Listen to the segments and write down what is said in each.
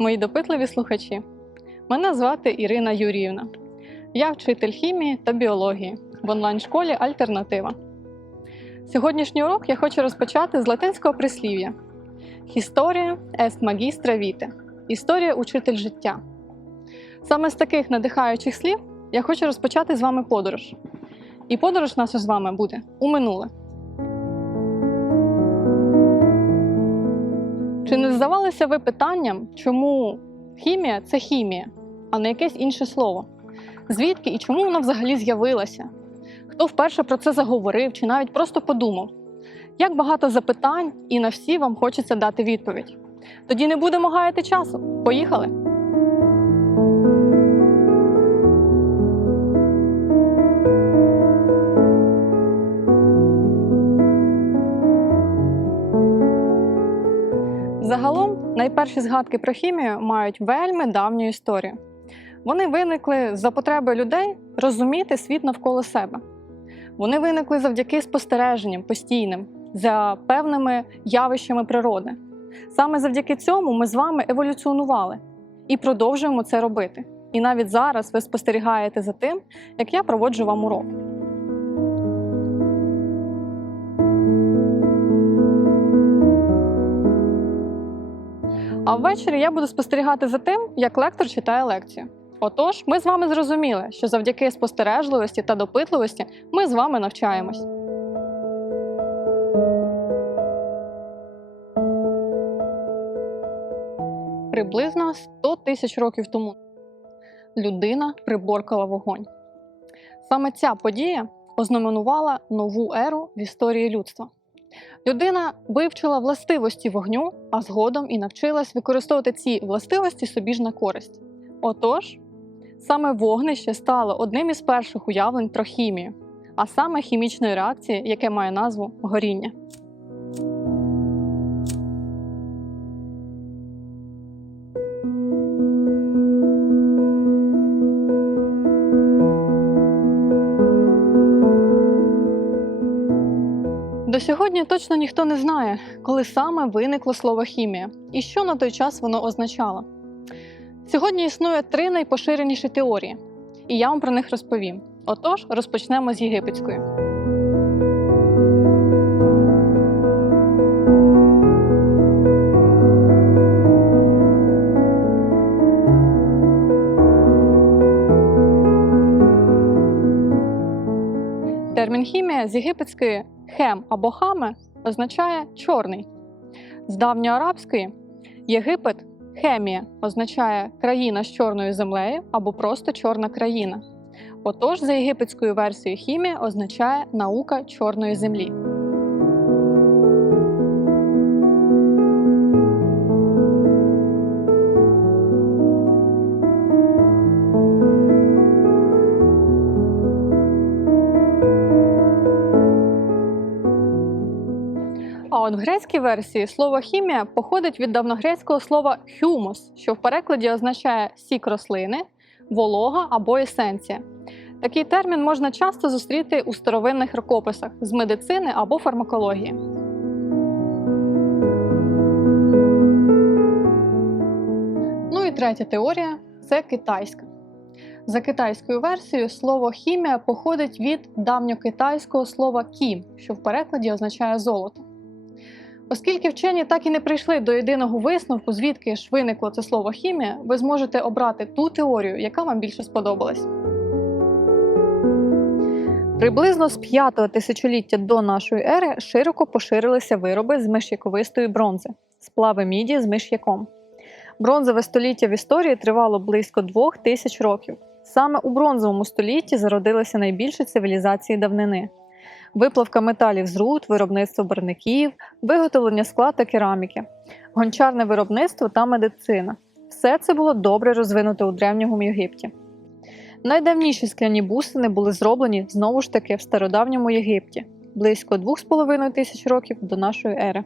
мої допитливі слухачі. Мене звати Ірина Юріївна. Я вчитель хімії та біології в онлайн-школі Альтернатива. Сьогоднішній урок я хочу розпочати з латинського прислів'я Historia est magistra vitae – історія учитель життя. Саме з таких надихаючих слів я хочу розпочати з вами подорож. І подорож наша з вами буде у минуле. Здавалися ви питанням, чому хімія це хімія, а не якесь інше слово? Звідки і чому вона взагалі з'явилася? Хто вперше про це заговорив чи навіть просто подумав? Як багато запитань, і на всі вам хочеться дати відповідь. Тоді не будемо гаяти часу. Поїхали! Найперші згадки про хімію мають вельми давню історію. Вони виникли за потреби людей розуміти світ навколо себе. Вони виникли завдяки спостереженням постійним за певними явищами природи. Саме завдяки цьому ми з вами еволюціонували і продовжуємо це робити. І навіть зараз ви спостерігаєте за тим, як я проводжу вам урок. А ввечері я буду спостерігати за тим, як лектор читає лекцію. Отож, ми з вами зрозуміли, що завдяки спостережливості та допитливості ми з вами навчаємось. Приблизно 100 тисяч років тому людина приборкала вогонь. Саме ця подія ознаменувала нову еру в історії людства. Людина вивчила властивості вогню, а згодом і навчилась використовувати ці властивості собі ж на користь. Отож, саме вогнище стало одним із перших уявлень про хімію, а саме хімічної реакції, яке має назву горіння. Сьогодні точно ніхто не знає, коли саме виникло слово хімія і що на той час воно означало. Сьогодні існує три найпоширеніші теорії, і я вам про них розповім. Отож, розпочнемо з єгипетської. Термін хімія з єгипетської хем або хаме означає чорний. З давньоарабської Єгипет хемія означає країна з чорною землею або просто чорна країна. Отож, за єгипетською версією хімія означає наука чорної землі. От в грецькій версії слово хімія походить від давньогрецького слова хюмус, що в перекладі означає сік рослини, волога або есенція. Такий термін можна часто зустріти у старовинних рукописах з медицини або фармакології. Ну і третя теорія це китайська. За китайською версією, слово хімія походить від давньокитайського слова кі, що в перекладі означає золото. Оскільки вчені так і не прийшли до єдиного висновку, звідки ж виникло це слово хімія, ви зможете обрати ту теорію, яка вам більше сподобалась. Приблизно з 5 тисячоліття до нашої ери широко поширилися вироби з миш'яковистої бронзи, сплави міді з миш'яком. Бронзове століття в історії тривало близько двох тисяч років. Саме у бронзовому столітті зародилися найбільші цивілізації давнини. Виплавка металів з руд, виробництво барників, виготовлення скла та кераміки, гончарне виробництво та медицина. Все це було добре розвинуто у древньому Єгипті. Найдавніші скляні бусини були зроблені знову ж таки в стародавньому Єгипті близько 2,5 тисяч років до нашої ери.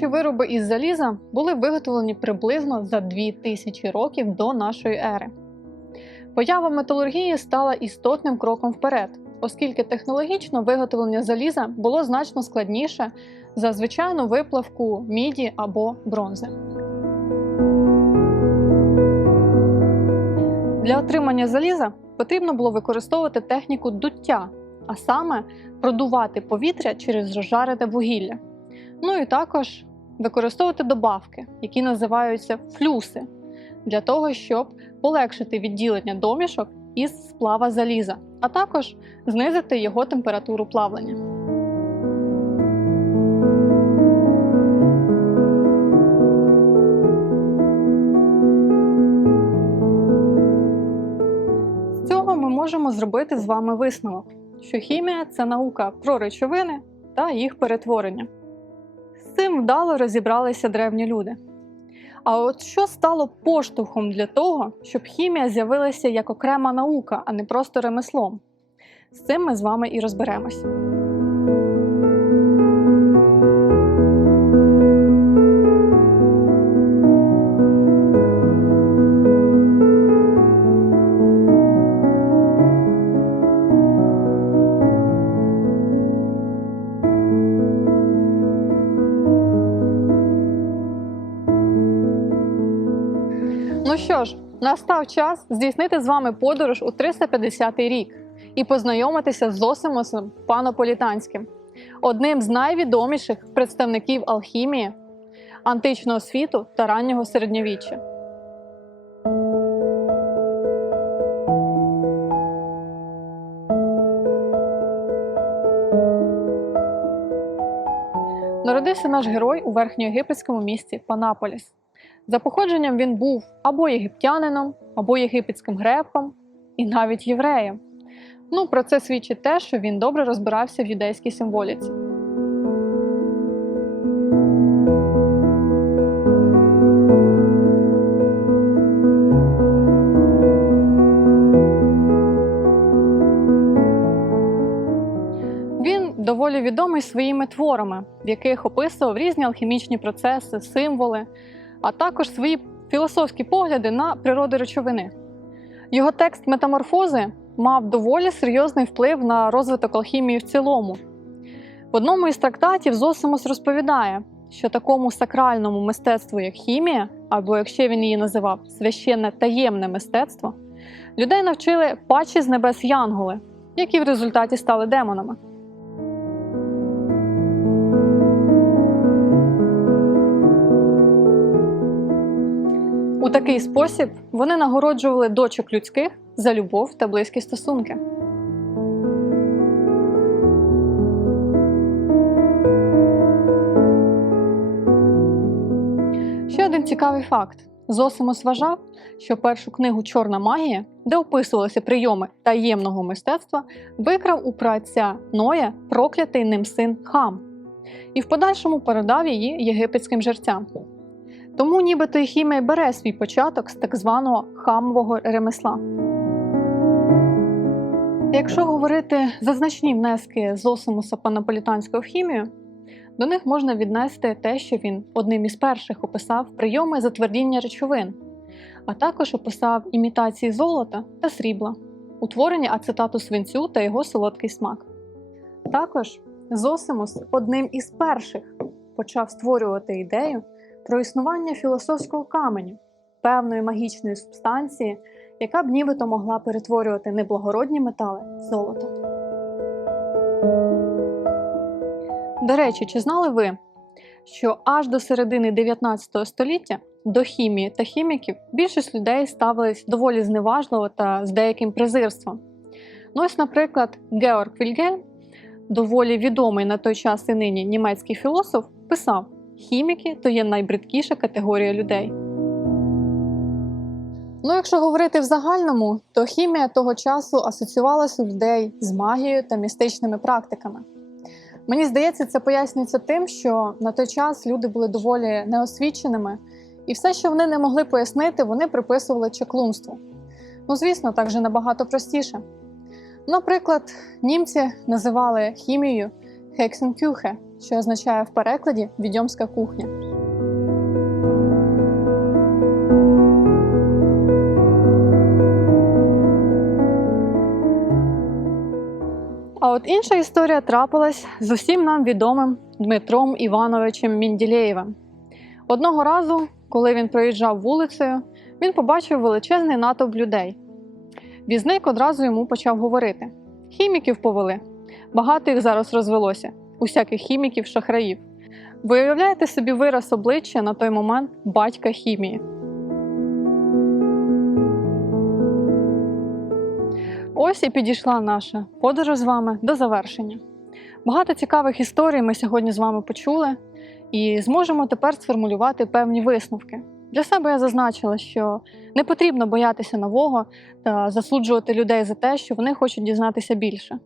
Перші вироби із заліза були виготовлені приблизно за 2000 років до нашої ери. Поява металургії стала істотним кроком вперед, оскільки технологічно виготовлення заліза було значно складніше за звичайну виплавку міді або бронзи. Для отримання заліза потрібно було використовувати техніку дуття, а саме продувати повітря через розжарене вугілля. Ну і також використовувати добавки, які називаються флюси, для того, щоб полегшити відділення домішок із сплава заліза, а також знизити його температуру плавлення. З цього ми можемо зробити з вами висновок, що хімія це наука про речовини та їх перетворення. З цим вдало розібралися древні люди. А от що стало поштовхом для того, щоб хімія з'явилася як окрема наука, а не просто ремеслом? З цим ми з вами і розберемось. Настав час здійснити з вами подорож у 350 рік і познайомитися з Зосимосом Панополітанським, одним з найвідоміших представників алхімії, античного світу та раннього середньовіччя. Народився наш герой у верхньоєгипетському місті Панаполіс. За походженням він був або єгиптянином, або єгипетським греком, і навіть євреєм. Ну, про це свідчить те, що він добре розбирався в юдейській символіці. Доволі відомий своїми творами, в яких описував різні алхімічні процеси, символи, а також свої філософські погляди на природу речовини. Його текст метаморфози мав доволі серйозний вплив на розвиток алхімії в цілому. В одному із трактатів Зосимос розповідає, що такому сакральному мистецтву, як хімія, або як ще він її називав священне таємне мистецтво, людей навчили пачі з небес янголи, які в результаті стали демонами. У такий спосіб вони нагороджували дочок людських за любов та близькі стосунки. Ще один цікавий факт: Зосимос вважав, що першу книгу Чорна магія, де описувалися прийоми таємного мистецтва, викрав у праця Ноя проклятий ним син Хам, і в подальшому передав її єгипетським жерцям. Тому нібито і хімія бере свій початок з так званого хамового ремесла. Якщо говорити за значні внески Зосимуса Панаполітанського в хімію, до них можна віднести те, що він одним із перших описав прийоми затвердіння речовин, а також описав імітації золота та срібла, утворення ацетату свинцю та його солодкий смак. Також Зосимус одним із перших почав створювати ідею про існування філософського каменю, певної магічної субстанції, яка б нібито могла перетворювати неблагородні метали в золото. До речі, чи знали ви, що аж до середини 19 століття до хімії та хіміків більшість людей ставились доволі зневажливо та з деяким презирством? Ну ось, наприклад, Георг Вільгельм, доволі відомий на той час і нині німецький філософ, писав: хіміки то є найбридкіша категорія людей. Ну, якщо говорити в загальному, то хімія того часу асоціювалася у людей з магією та містичними практиками. Мені здається, це пояснюється тим, що на той час люди були доволі неосвіченими, і все, що вони не могли пояснити, вони приписували чаклунству. Ну, звісно, так же набагато простіше. Наприклад, німці називали хімією хексенкюхе, що означає в перекладі відьомська кухня. А от інша історія трапилась з усім нам відомим Дмитром Івановичем Мінділеєвим. Одного разу, коли він проїжджав вулицею, він побачив величезний натовп людей. Візник одразу йому почав говорити: хіміків повели. Багато їх зараз розвелося, усяких хіміків, шахраїв. Ви уявляєте собі вираз обличчя на той момент батька хімії. Ось і підійшла наша подорож з вами до завершення. Багато цікавих історій ми сьогодні з вами почули і зможемо тепер сформулювати певні висновки. Для себе я зазначила, що не потрібно боятися нового та засуджувати людей за те, що вони хочуть дізнатися більше.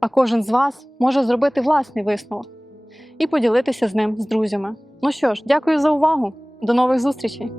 А кожен з вас може зробити власний висновок і поділитися з ним з друзями. Ну що ж, дякую за увагу. До нових зустрічей!